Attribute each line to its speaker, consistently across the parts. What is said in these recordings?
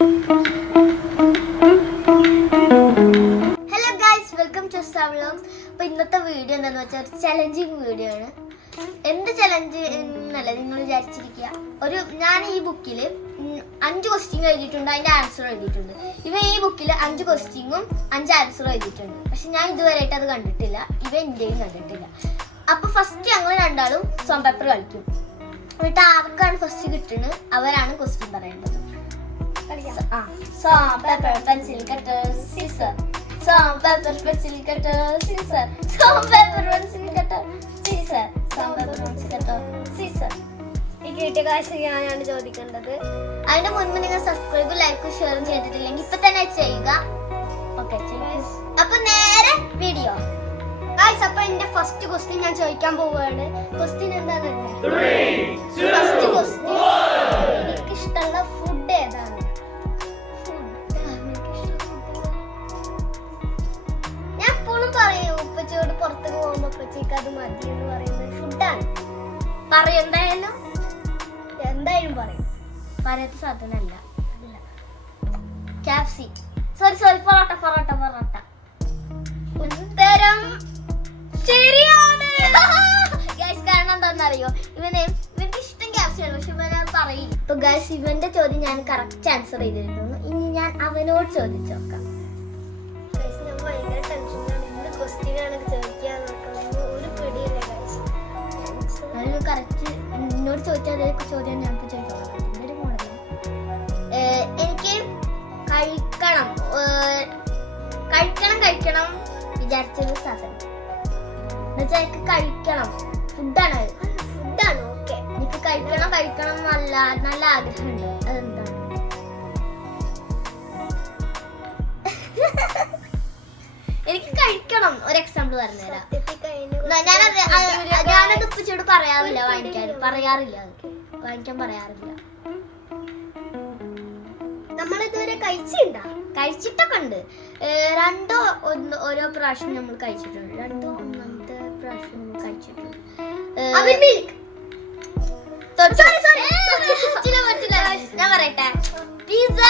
Speaker 1: Hello guys welcome to vlogs അപ്പോൾ ഇന്നത്തെ video എന്താണെന്ന് വെച്ചാൽ ചലഞ്ചിങ് വീഡിയോ ആണ്. എന്ത് ചലഞ്ച് എന്നല്ല നിങ്ങൾ വിചാരിച്ചിരിക്കുക. ഒരു ഞാൻ ഈ ബുക്കിൽ അഞ്ച് ക്വസ്റ്റ്യൻ എഴുതിയിട്ടുണ്ട് അതിന്റെ ആൻസർ എഴുതിയിട്ടുണ്ട്. ഇവ ഈ ബുക്കിൽ അഞ്ച് ക്വസ്റ്റ്യനും അഞ്ച് ആൻസറും എഴുതിയിട്ടുണ്ട്. പക്ഷെ ഞാൻ ഇതുവരെയായിട്ട് അത് കണ്ടിട്ടില്ല. ഇവ എന്റെയും കണ്ടിട്ടില്ല. അപ്പോൾ ഫസ്റ്റ് ഞങ്ങൾ രണ്ടാളും സോം പേപ്പർ കളിക്കും. എന്നിട്ട് ആർക്കാണ് ഫസ്റ്റ് കിട്ടുന്നത് അവരാണ് ക്വസ്റ്റ്യൻ പറയേണ്ടത്. ആ paper pepper, pencil, cutter, scissor. Paper pepper, pencil, cutter, scissor. Song, pepper, pencil, cutter, scissor. Song, pepper, pencil, cutter, scissor.
Speaker 2: ഈ കിട്ടിയ കാശ് ഞാനാണ് ചോദിക്കേണ്ടത്
Speaker 1: അതിന്റെ മുൻപ് നിങ്ങൾ സബ്സ്ക്രൈബ് ലൈക്കും ഷെയറും ചെയ്തിട്ടില്ലെങ്കിൽ ഇപ്പൊ തന്നെ ചെയ്യുക ഓക്കെ അപ്പൊ നേരെ വീഡിയോ
Speaker 2: ഗായ്സ് അപ്പൊ എന്റെ ഫസ്റ്റ് ക്വസ്റ്റ്യൻ ഞാൻ ചോദിക്കാൻ പോവുകയാണ് ക്വസ്റ്റ്യൻ എന്താണെന്ന്
Speaker 1: ഫസ്റ്റ് ക്വസ്റ്റ്യൻ
Speaker 2: എനിക്കിഷ്ടമുള്ള ഫുഡ് പോകുമ്പോ അത് മതി എന്ന് പറയുന്നത് ഫുഡാണ്.
Speaker 1: പറയും എന്തായാലും?
Speaker 2: എന്തായാലും പറയും.
Speaker 1: പറയാത്ത സാധനമല്ല. ക്യാപ്സി സോറി സോറി പൊറോട്ട പൊറോട്ട പൊറോട്ട.
Speaker 2: ഉത്തരം ശരിയാണ്.
Speaker 1: കാരണം എന്താണെന്നറിയോ? ഇവനെ ഇവർക്ക് ഇഷ്ടം ക്യാപ്സിയാണ് പക്ഷെ ഇവൻ പറയില്ല ഇപ്പൊ ഗൈസ് ഇവന്റെ ചോദ്യം ഞാൻ കറക്റ്റ് ആൻസർ ചെയ്തിരുന്നു. ഇനി ഞാൻ അവനോട് ചോദിച്ചു നോക്കാം.
Speaker 2: Guys, ഞാൻ ഭയങ്കര ടെൻഷനിലാണ് എന്ത് ക്വസ്റ്റ്യൻ ആണ് ചോദിക്കാൻ നോക്കുന്നത്
Speaker 1: എന്നോട് ചോദിച്ചാൽ ചോദ്യം ഞാൻ ഇപ്പോൾ ചോദിച്ചോളാം എനിക്ക് കഴിക്കണം. കഴിക്കണം കഴിക്കണം വിചാരിച്ചൊരു സാധനം. എന്നുവെച്ചാൽ എനിക്ക് കഴിക്കണം. ഫുഡാണ്
Speaker 2: ഫുഡാണ് ഓക്കെ.
Speaker 1: എനിക്ക് കഴിക്കണം കഴിക്കണം നല്ല നല്ല ആഗ്രഹമുണ്ട്. അതെന്താണ്? എനിക്ക് കഴിക്കണം. ഒരു എക്സാമ്പിൾ പറഞ്ഞുതരാം. ഞാനത് ഉപ്പച്ചോട് പറയാറില്ല വാങ്ങിക്കാൻ. പറയാറില്ല വാങ്ങിക്കാൻ പറയാറില്ല.
Speaker 2: നമ്മൾ ഇതുവരെ കഴിച്ചിട്ടുണ്ടാ?
Speaker 1: കഴിച്ചിട്ടൊക്കെ ഉണ്ട് രണ്ടോ ഒന്ന് ഓരോ പ്രാവശ്യം നമ്മൾ കഴിച്ചിട്ടുണ്ട്. രണ്ടോ ഒന്നാമത്തെ പ്രാവശ്യം നമ്മൾ കഴിച്ചിട്ടുണ്ട്. ഞാൻ പറയട്ടെ. പിസ്സ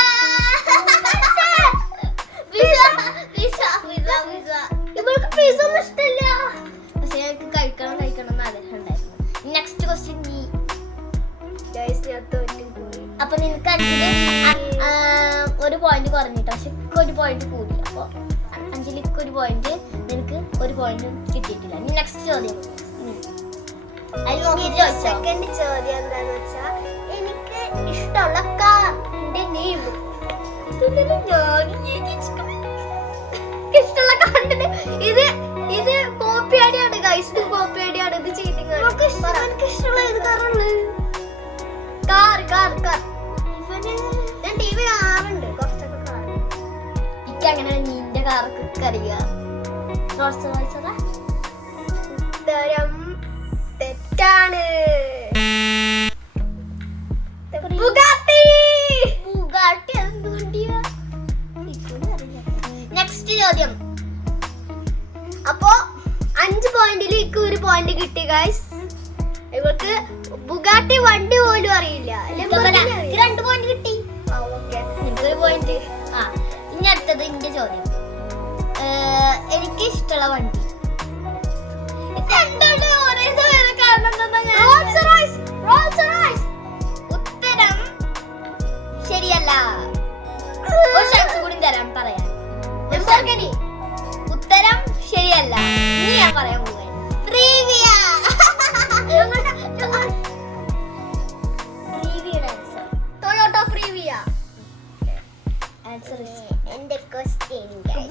Speaker 1: നീ നെക്സ്റ്റ് ചോദ്യം.
Speaker 2: സെക്കൻഡ് ചോദ്യം എന്താന്ന് വെച്ചാ എനിക്ക് ഇഷ്ടമുള്ള കാറിന്റെ നെയിം ഇഷ്ടമുള്ള കാറിന്റെ ഇത് ഇത് കോപ്പി അടിയാണ് ഗൈസ് ഇത് കോപ്പി അടിയാണ് ഇത് ചീറ്റിംഗ് കാർ കാർ കാർ. അപ്പോ അഞ്ച് പോയിന്റിൽ എനിക്ക് ഒരു പോയിന്റ് കിട്ടി ഗൈസ് ഇവർക്ക് ബുഗാട്ടി വണ്ടി പോലും അറിയില്ല.
Speaker 1: രണ്ട് പോയിന്റ് കിട്ടി.
Speaker 2: okay.
Speaker 1: പോയിന്റ്. ആ ഇനി അടുത്തത് എന്റെ ചോദ്യം. എനിക്ക് ഇഷ്ടമുള്ള വണ്ടി. ഇത് ഒരേ സമയം കാരണം എന്താണെന്നാ ഞാൻ-
Speaker 2: Rolls Royce,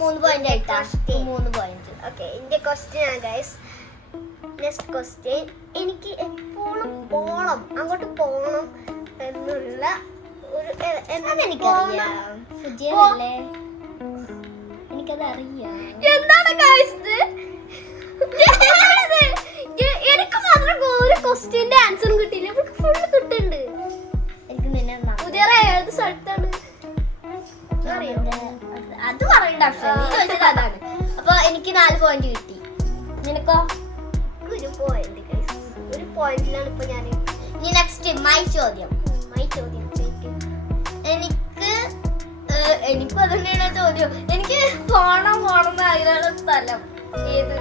Speaker 1: മൂന്ന് പോയിന്റ് ആയിട്ടാ? മൂന്ന് പോയിന്റ്
Speaker 2: ഓക്കെ എന്റെ ക്വസ്റ്റ്യൻ ആണ് ഗൈസ് നെക്സ്റ്റ് ക്വസ്റ്റ്യൻ എനിക്ക് എപ്പോഴും പോണം അങ്ങോട്ട് പോണം എന്നുള്ള ഒരു
Speaker 1: എനിക്കറിയാം എനിക്കത് അറിയാം
Speaker 2: എന്താണ്? എനിക്ക് മാത്രം ഒരു ക്വസ്റ്റ്യന്റെ ആൻസറും കിട്ടിയില്ല. ഇവർക്ക് ഫുള്ള് കിട്ടുന്നുണ്ട്.
Speaker 1: എനിക്ക് നന്നാ-
Speaker 2: പുതിയ ഏത് സ്ഥലത്താണ്? അറിയോ?
Speaker 1: അത് പറയണ്ട ആവശ്യമില്ല നീ ചോദിച്ചത് അതാണ്. അപ്പൊ എനിക്ക് നാല് പോയിന്റ് കിട്ടി. നിനക്കോ?
Speaker 2: ഒരു പോയിന്റ് ഒരു പോയിന്റിലാണ് ഇപ്പൊ ഞാൻ
Speaker 1: ഇനി നെക്സ്റ്റ് മൈ ചോദ്യം.
Speaker 2: മൈ ചോദ്യം
Speaker 1: എനിക്ക് എനിക്കും അത് തന്നെയാണ് ചോദ്യം. എനിക്ക് പോണം പോണം എന്ന് ആഗ്രഹമുള്ള സ്ഥലം ഏത്?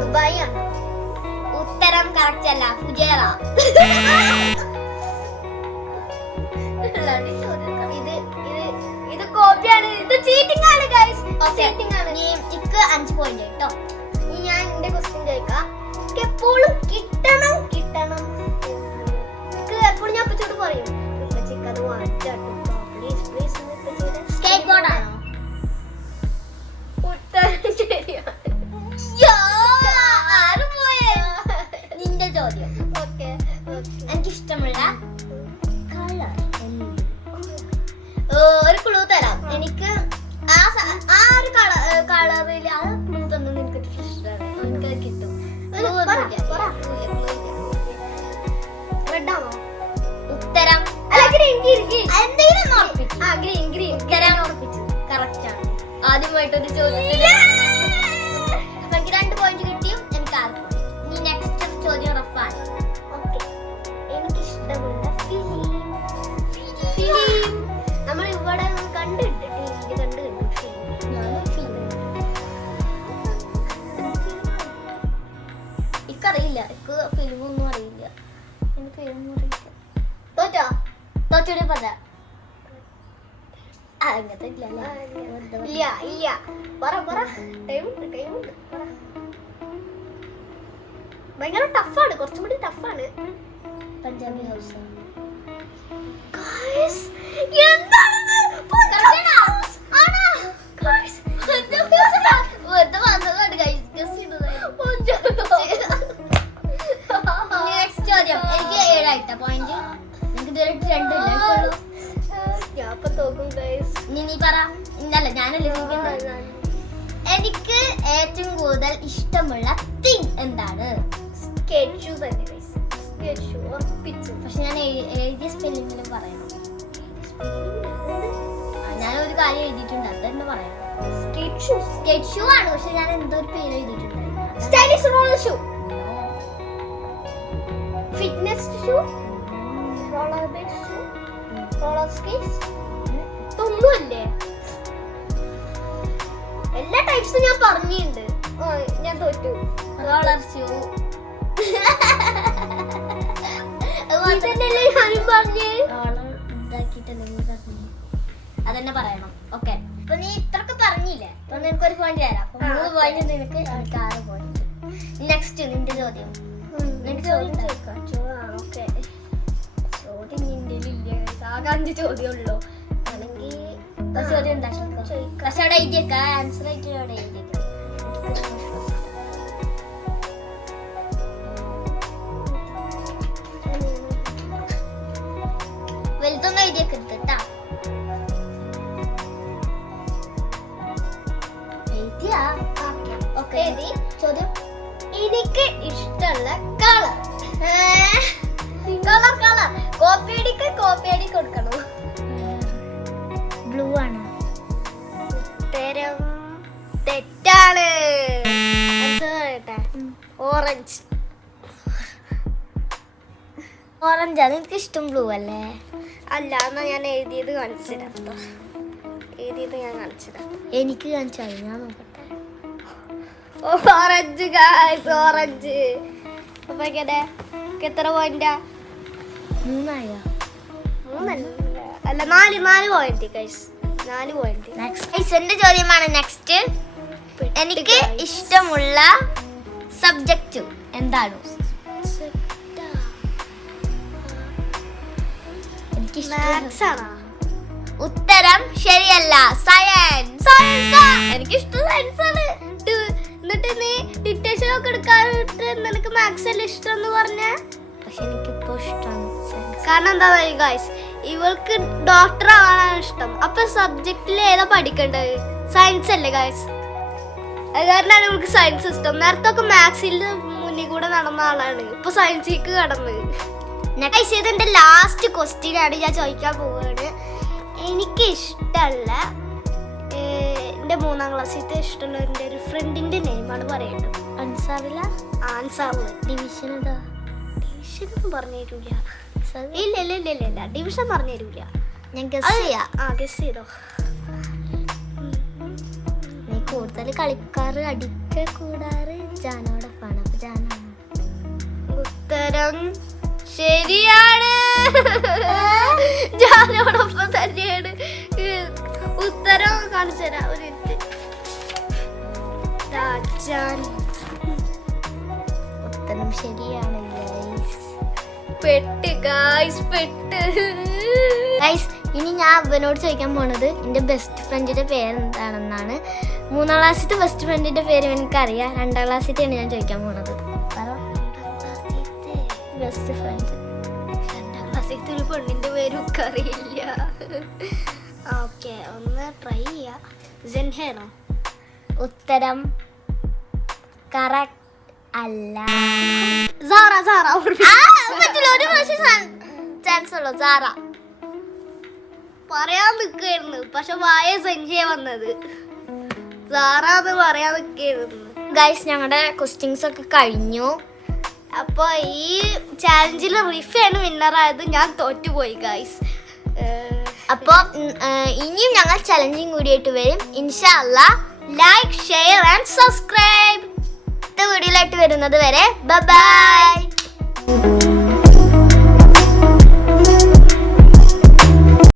Speaker 2: ദുബായ് ആണ്.
Speaker 1: ഉത്തരം കറക്റ്റ് അല്ല. ഫുജേറ.
Speaker 2: ഇത് കോപ്പിയാണ് ഇത് ചീറ്റിംഗ് ആണ് ഗൈസ്. ചീറ്റിംഗ് ആണ്.
Speaker 1: നീ ഇക്ക് അഞ്ച് പോയിന്റ് കേട്ടോ.
Speaker 2: ഇനി ഞാൻ എന്റെ ക്വസ്റ്റ്യൻ ചോദിക്കാം എനിക്ക് എപ്പോഴും കിട്ടണം കിട്ടണം എനിക്ക് എപ്പോഴും ഞാൻ അപ്പച്ചോട് പറയും. ഉപ്പച്ചിക്ക് അത് വാങ്ങിച്ചാട്ടോ പ്ലീസ് പ്ലീസ്
Speaker 1: സ്കേറ്റ് ബോർഡ് ആണോ?
Speaker 2: ഉത്തരം ശരിയാണ്.
Speaker 1: നിന്റെ ചോദ്യം.
Speaker 2: ഓക്കെ
Speaker 1: എനിക്ക് എനിക്ക് ആ ആ ഒരു കളർ കളറിൽ ആ തന്നെ എനിക്ക് ഇഷ്ടമാണ് എനിക്ക് കിട്ടും. ഉത്തരം.
Speaker 2: അല്ല ഗ്രീൻ ഗ്രീൻ ഗ്രീൻ.
Speaker 1: എന്തെങ്കിലും
Speaker 2: ആ ഗ്രീൻ ഗ്രീൻ.
Speaker 1: ഉത്തരം ഉറപ്പിച്ചു. ആദ്യമായിട്ടൊരു ചോദ്യം
Speaker 2: തോറ്റോ?
Speaker 1: തോറ്റൂടെ പറഞ്ഞ. അങ്ങനത്തെ ഇല്ല
Speaker 2: ഇല്ല. പറ പറ. ടൈം ടൈം ഭയങ്കര ടഫാണ് കുറച്ചും കൂടി ടഫാണ്
Speaker 1: പഞ്ചാബി ഹൗസ്
Speaker 2: എന്താണിത് ഉറപ്പിച്ചു.
Speaker 1: പക്ഷെ ഞാൻ എഴു- എഴുതിയ സ്പെല്ലിങ്ങിലും പറയണം. ഞാൻ ഒരു കാര്യം എഴുതിയിട്ടുണ്ട്. അത് തന്നെ ഷൂ ആണ്. പക്ഷെ ഞാൻ എന്തോ ഒരു പേര് എഴുതിയിട്ടുണ്ട്
Speaker 2: stylish roller shoe fitness shoe roller blade shoe roller skates ഇതൊന്നുമല്ലേ
Speaker 1: അതന്നെ പറയണം. ഓക്കെ അപ്പൊ നീ ഇത്രക്ക് പറഞ്ഞില്ലേ? അപ്പൊ നിനക്ക് ഒരു പോയിന്റ് തരാം. അപ്പൊ മൂന്ന് പോയിന്റ് നിനക്ക് എനിക്ക് ആറ് പോയിന്റ് നെക്സ്റ്റ് നിന്റെ ചോദ്യം. നിനക്ക് ചോദ്യം
Speaker 2: ഓക്കെ ചോദ്യം നിന്റെ ആകെ അഞ്ച് ചോദ്യമുള്ളൂ
Speaker 1: അല്ലെങ്കിൽ ചോദ്യം
Speaker 2: എന്താ?
Speaker 1: പക്ഷെ അവിടെ എഴുതിയേക്ക ആൻസർ ആയിട്ട് അവിടെ എഴുതിയേക്ക വലുതൊന്നും എഴുതിയേക്കരുത്
Speaker 2: ഇഷ്ടമുള്ള കളർ കളർ കളർ കോപ്പി അടിക്ക് കോപ്പി അടി കൊടുക്കണം?
Speaker 1: ബ്ലൂ ആണ്.
Speaker 2: ഉത്തരം തെറ്റാണ്. ഓറഞ്ച്
Speaker 1: ഓറഞ്ച് ആണ്. എനിക്ക് ഇഷ്ടം ബ്ലൂ അല്ലേ?
Speaker 2: അല്ല എന്നാ ഞാൻ എഴുതിയത് കാണിച്ചു തരാം എഴുതിയത് ഞാൻ കാണിച്ചു തരാം
Speaker 1: എനിക്ക് കാണിച്ചാൽ ഞാൻ നോക്കട്ടെ.
Speaker 2: ഓറഞ്ച് ഗായ്സ് ഓറഞ്ച് അപ്പൊ എങ്ങനെ? എനിക്ക് എത്ര പോയിന്റാ
Speaker 1: മൂന്നായോ?
Speaker 2: മൂന്നല്ല. അല്ല നാല് നാല് പോയിന്റ് ഗൈസ് നാല് പോയിന്റ്
Speaker 1: നെക്സ്റ്റ് എന്റെ ചോദ്യമാണ് നെക്സ്റ്റ് എനിക്ക് ഇഷ്ടമുള്ള സബ്ജക്റ്റ് എന്താണ്? ഉത്തരം ശരിയല്ല. സയൻസ്
Speaker 2: സയൻസ് എനിക്ക് ഇഷ്ടം സയൻസ് ആണ്. ഡിറ്റേഷൻ ഒക്കെ നിനക്ക് മാത്സ് അല്ലേ ഇഷ്ടം എന്ന് പറഞ്ഞ?
Speaker 1: പക്ഷെ എനിക്കിപ്പോ ഇഷ്ടമാണ്
Speaker 2: കാരണം എന്താ ഗായ്സ് ഇവൾക്ക് ഡോക്ടർ ആവാനാണ് ഇഷ്ടം. അപ്പൊ സബ്ജക്റ്റിൽ ഏതാ പഠിക്കേണ്ടത്? സയൻസ് അല്ലേ ഗായ്സ് അത് കാരണമാണ് ഇവൾക്ക് സയൻസ് ഇഷ്ടം. നേരത്തെ ഒക്കെ മാത്സിൽ മുന്നിൽ കൂടെ നടന്ന ആളാണ്. ഇപ്പൊ സയൻസിലേക്ക് കടന്ന്. ഗൈസ് എന്റെ ലാസ്റ്റ് ക്വസ്റ്റ്യൻ ആണ് ഞാൻ ചോദിക്കാൻ പോവുകയാണ് എനിക്ക് ഇഷ്ടമുള്ള എന്റെ മൂന്നാം ക്ലാസ്സിലത്തെ ഇഷ്ടമുള്ള എന്റെ ഒരു ഫ്രണ്ടിന്റെ നെയിമാണ് പറയേണ്ടത്.
Speaker 1: അൻസാറില്ല
Speaker 2: ആൻസാറിൽ
Speaker 1: ഡിവിഷൻ ഏതാ
Speaker 2: ഡിവിഷൻ പറഞ്ഞു തരൂല ഇല്ല ഇല്ല ഇല്ല ഇല്ല ഇല്ല. ഡിവിഷൻ പറഞ്ഞു തരൂല
Speaker 1: ഞാൻ ഗസ് ചെയ്യാം.
Speaker 2: ആ ഗസ് ചെയ്തോ.
Speaker 1: നീ കൂടുതൽ കളിക്കാറ് അടിക്ക കൂടാറ് ജാനോടൊപ്പാണ്. അപ്പൊ ജാന.
Speaker 2: ഉത്തരം ശരിയാണ്. ജാനോടൊപ്പം തന്നെയാണ്. ഉത്തരം കാണിച്ചു തരാം ഒരു
Speaker 1: ഉത്തരം ശരിയാണ്
Speaker 2: പെട്ട് ഗായ്സ് പെട്ട്.
Speaker 1: ഇനി ഞാൻ അവനോട് ചോദിക്കാൻ പോണത് എന്റെ ബെസ്റ്റ് ഫ്രണ്ടിന്റെ പേരെന്താണെന്നാണ്. മൂന്നാം ക്ലാസ്സിലത്തെ ബെസ്റ്റ് ഫ്രണ്ടിന്റെ പേര് എനിക്കറിയാം. രണ്ടാം ക്ലാസ്സിലത്തെയാണ് ഞാൻ ചോദിക്കാൻ പോണത്. ബെസ്റ്റ് ഫ്രണ്ട്
Speaker 2: രണ്ടാം ക്ലാസ്സിലത്തെ ഒരു പെണ്ണിന്റെ പേര് അറിയില്ല ഓക്കെ ഒന്ന് ട്രൈ ചെയ്യാം.
Speaker 1: ഉത്തരം കറക്റ്റ് അല്ല.
Speaker 2: സാറ സാറ
Speaker 1: പറ്റില്ല ഒരു പ്രാവശ്യം ചാൻസ് ഉള്ളു. സാറ.
Speaker 2: പറയാൻ നിൽക്കായിരുന്നു പക്ഷെ വായ സഞ്ജയ വന്നത്. സാറാന്ന് പറയാൻ നിൽക്കായിരുന്നു
Speaker 1: ഗൈസ് ഞങ്ങളുടെ ക്വസ്റ്റ്യൻസ് ഒക്കെ കഴിഞ്ഞു.
Speaker 2: അപ്പോൾ ഈ ചാലഞ്ചിൽ റിഫയാണ് വിന്നറായത് ഞാൻ തോറ്റുപോയി ഗൈസ്
Speaker 1: അപ്പോൾ ഇനിയും ഞങ്ങൾ ചലഞ്ചിങ് കൂടിയായിട്ട് വരും. ഇൻഷാല്ല
Speaker 2: ലൈക്ക് ഷെയർ ആൻഡ് സബ്സ്ക്രൈബ്
Speaker 1: അടുത്ത വീഡിയോയിലായിട്ട് വരുന്നത് വരെ ബൈ